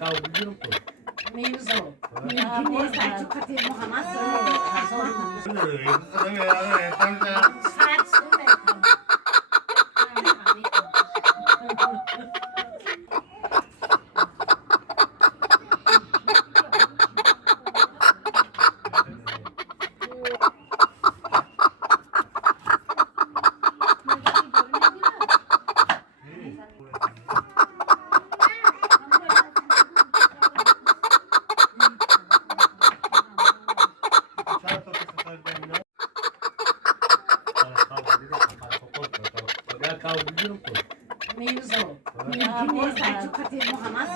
kavga ko. Meyve zor. Mümkün sadece katı Muhammed Saat sonra. Meyve zor. Mümkün sadece katı Muhammed